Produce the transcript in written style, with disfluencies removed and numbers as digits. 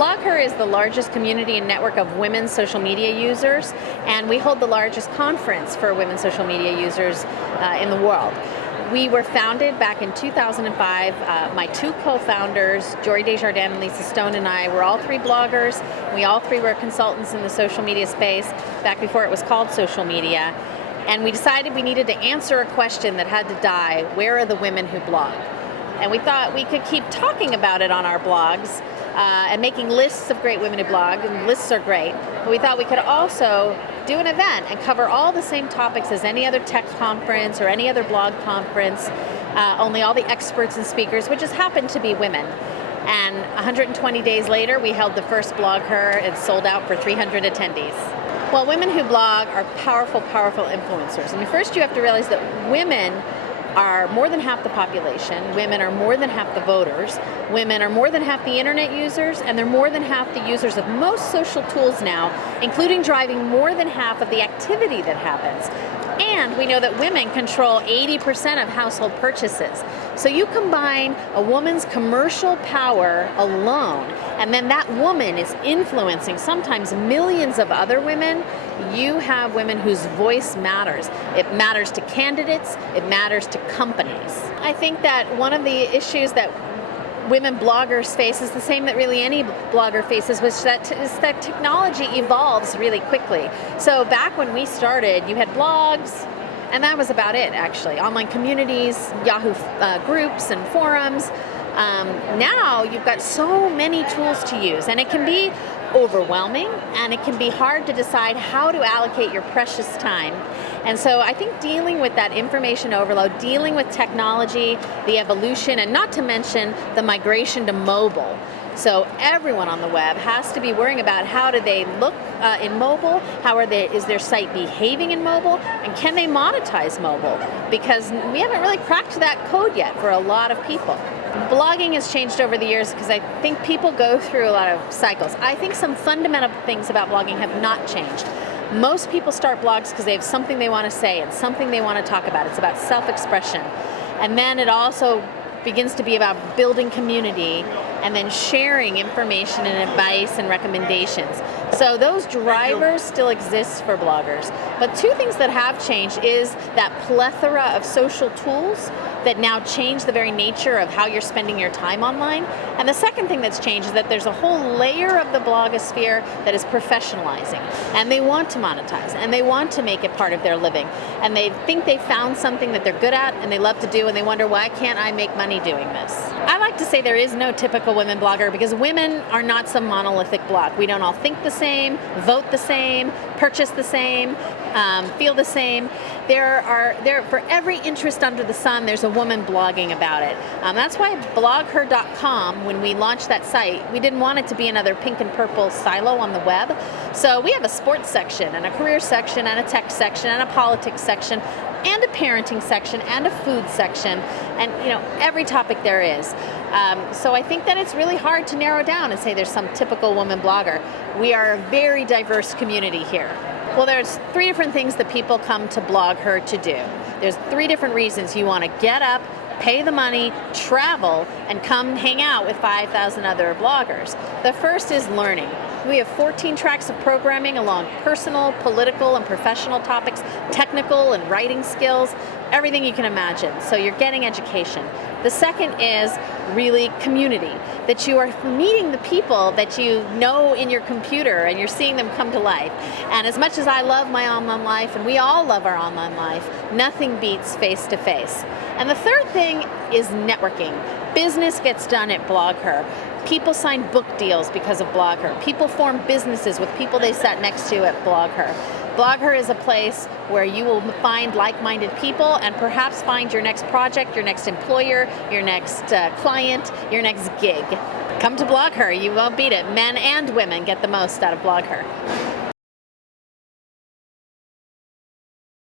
BlogHer is the largest community and network of women's social media users, and we hold the largest conference for women social media users in the world. We were founded back in 2005. My two co-founders, Jory Desjardins and Lisa Stone, and I were all three bloggers. We all three were consultants in the social media space back before it was called social media. And we decided we needed to answer a question that had to die: where are the women who blog? And we thought we could keep talking about it on our blogs and making lists of great women who blog, and lists are great, but we thought we could also do an event and cover all the same topics as any other tech conference or any other blog conference, only all the experts and speakers, which just happened to be women. And 120 days later, we held the first BlogHer. It sold out for 300 attendees. Well, women who blog are powerful, powerful influencers. I mean, first you have to realize that women are more than half the population, women are more than half the voters, women are more than half the internet users, and they're more than half the users of most social tools now, including driving more than half of the activity that happens. And we know that women control 80% of household purchases. So you combine a woman's commercial power alone, and then that woman is influencing sometimes millions of other women. You have women whose voice matters. It matters to candidates, it matters to companies. I think that one of the issues that women bloggers face is the same that really any blogger faces, which is that technology evolves really quickly. So back when we started, you had blogs, and that was about it, actually. Online communities, Yahoo groups and forums. Now you've got so many tools to use, and it can be overwhelming, and it can be hard to decide how to allocate your precious time. And so I think dealing with that information overload, dealing with technology, the evolution, and not to mention the migration to mobile. So everyone on the web has to be worrying about how do they look in mobile, is their site behaving in mobile, and can they monetize mobile? Because we haven't really cracked that code yet for a lot of people. Blogging has changed over the years because I think people go through a lot of cycles. I think some fundamental things about blogging have not changed. Most people start blogs because they have something they want to say and something they want to talk about. It's about self-expression. And then it also begins to be about building community and then sharing information and advice and recommendations. So those drivers still exist for bloggers. But two things that have changed is that plethora of social tools that now change the very nature of how you're spending your time online. And the second thing that's changed is that there's a whole layer of the blogosphere that is professionalizing. And they want to monetize, and they want to make it part of their living. And they think they found something that they're good at and they love to do, and they wonder, why can't I make money doing this? I like to say there is no typical women blogger, because women are not some monolithic block. We don't all think the same, vote the same, purchase the same, feel the same. For every interest under the sun, there's a woman blogging about it. That's why BlogHer.com, when we launched that site, we didn't want it to be another pink and purple silo on the web. So we have a sports section, and a career section, and a tech section, and a politics section, and a parenting section, and a food section, and every topic there is. So I think that it's really hard to narrow down and say there's some typical woman blogger. We are a very diverse community here. Well, there's three different things that people come to BlogHer to do. There's three different reasons you want to get up, pay the money, travel, and come hang out with 5,000 other bloggers. The first is learning. We have 14 tracks of programming along personal, political, and professional topics, technical and writing skills, everything you can imagine. So you're getting education. The second is really community, that you are meeting the people that you know in your computer and you're seeing them come to life. And as much as I love my online life, and we all love our online life, nothing beats face-to-face. And the third thing is networking. Business gets done at BlogHer. People sign book deals because of BlogHer. People form businesses with people they sat next to at BlogHer. BlogHer is a place where you will find like-minded people and perhaps find your next project, your next employer, your next client, your next gig. Come to BlogHer, you won't beat it. Men and women get the most out of BlogHer.